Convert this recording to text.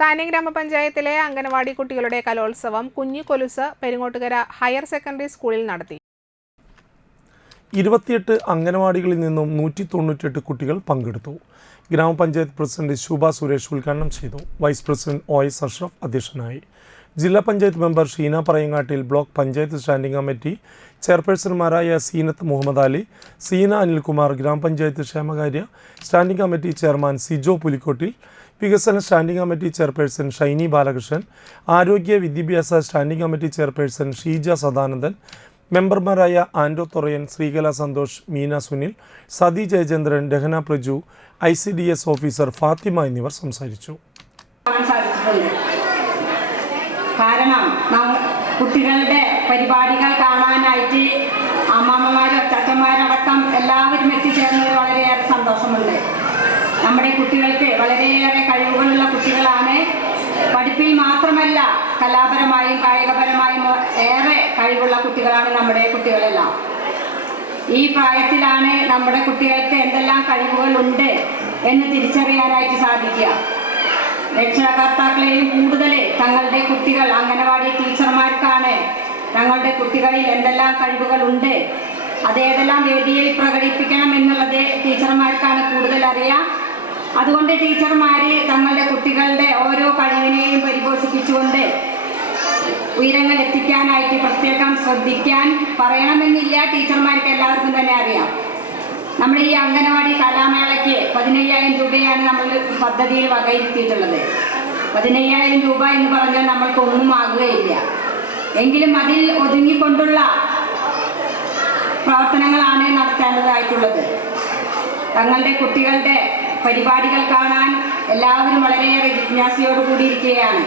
താനെ ഗ്രാമപഞ്ചായത്തിലെ അംഗനവാടി കുട്ടികളുടെ കലോത്സവം കുഞ്ഞിക്കൊലുസ് പെരിങ്ങോട്ടുകര ഹയർ സെക്കൻഡറി സ്കൂളിൽ നടത്തി. 28 അംഗനവാടികളിൽ നിന്നും 198 കുട്ടികൾ പങ്കെടുത്തു. ഗ്രാമപഞ്ചായത്ത് പ്രസിഡന്റ് ശുഭ സുരേഷ് ഉദ്ഘാടനം ചെയ്തു. വൈസ് പ്രസിഡന്റ് OS അഷ്റഫ് അധ്യക്ഷനായി. ജില്ലാ panchayat member Sheena Parayangattil, block panchayat standing committee ചെയർപേഴ്സൺമാരായ സീനത്ത് മുഹമ്മദ് അലി, സീന അനിൽകുമാർ, ഗ്രാമപഞ്ചായത്ത് ക്ഷേമകാര്യ standing committee chairman Sijo Pulikkottil, വികസന standing committee chairperson Shiny Balakrishnan, ആരോഗ്യ വിദ്യാഭ്യാസ standing committee chairperson Sheeja Sadanandan, മെമ്പർമാരായ ആൻഡോ തൊറയൻ, ശ്രീകല സന്തോഷ്, മീന സുനിൽ, സതി ജയചന്ദ്രൻ, രഹന പ്രജു, ICDS ഓഫീസർ ഫാത്തിമ എന്നിവർ സംസാരിച്ചു. കാരണം കുട്ടികളുടെ പരിപാടികൾ കാണാനായിട്ട് അമ്മമ്മമാരും അച്ചാച്ചന്മാരടക്കം എല്ലാവരും എത്തിച്ചേർന്നത് വളരെയേറെ സന്തോഷമുണ്ട്. നമ്മുടെ കുട്ടികൾക്ക് വളരെയേറെ കഴിവുകളുള്ള കുട്ടികളാണ്. പഠിപ്പിൽ മാത്രമല്ല, കലാപരമായും കായികപരമായും ഏറെ കഴിവുള്ള കുട്ടികളാണ് നമ്മുടെ കുട്ടികളെല്ലാം. ഈ പ്രായത്തിലാണ് നമ്മുടെ കുട്ടികൾക്ക് എന്തെല്ലാം കഴിവുകളുണ്ട് എന്ന് തിരിച്ചറിയാനായിട്ട് സാധിക്കുക. രക്ഷകർത്താക്കളെയും കൂടുതൽ തങ്ങളുടെ കുട്ടികൾ, അംഗനവാടി ടീച്ചർമാർക്കാണ് തങ്ങളുടെ കുട്ടികളിൽ എന്തെല്ലാം കഴിവുകളുണ്ട്, അതേതെല്ലാം വേദിയിൽ പ്രകടിപ്പിക്കണം എന്നുള്ളത് ടീച്ചർമാർക്കാണ് കൂടുതൽ അറിയാം. അതുകൊണ്ട് ടീച്ചർമാർ തങ്ങളുടെ കുട്ടികളുടെ ഓരോ കഴിവിനെയും പരിപോഷിപ്പിച്ചുകൊണ്ട് ഉയരങ്ങൾ എത്തിക്കാനായിട്ട് പ്രത്യേകം ശ്രദ്ധിക്കാൻ പറയണമെന്നില്ല. ടീച്ചർമാർക്ക് എല്ലാവർക്കും തന്നെ അറിയാം. നമ്മുടെ ഈ അംഗനവാടി കലാമേളയ്ക്ക് 15,000 രൂപയാണ് നമ്മൾ പദ്ധതിയിൽ വകയിരുത്തിയിട്ടുള്ളത്. 15,000 രൂപ എന്ന് പറഞ്ഞാൽ നമ്മൾക്കൊന്നും ആകുകയില്ല. എങ്കിലും അതിൽ ഒതുങ്ങിക്കൊണ്ടുള്ള പ്രവർത്തനങ്ങളാണ് നടത്തേണ്ടതായിട്ടുള്ളത്. തങ്ങളുടെ കുട്ടികളുടെ പരിപാടികൾ കാണാൻ എല്ലാവരും വളരെയേറെ ജിജ്ഞാസയോട് കൂടിയിരിക്കുകയാണ്.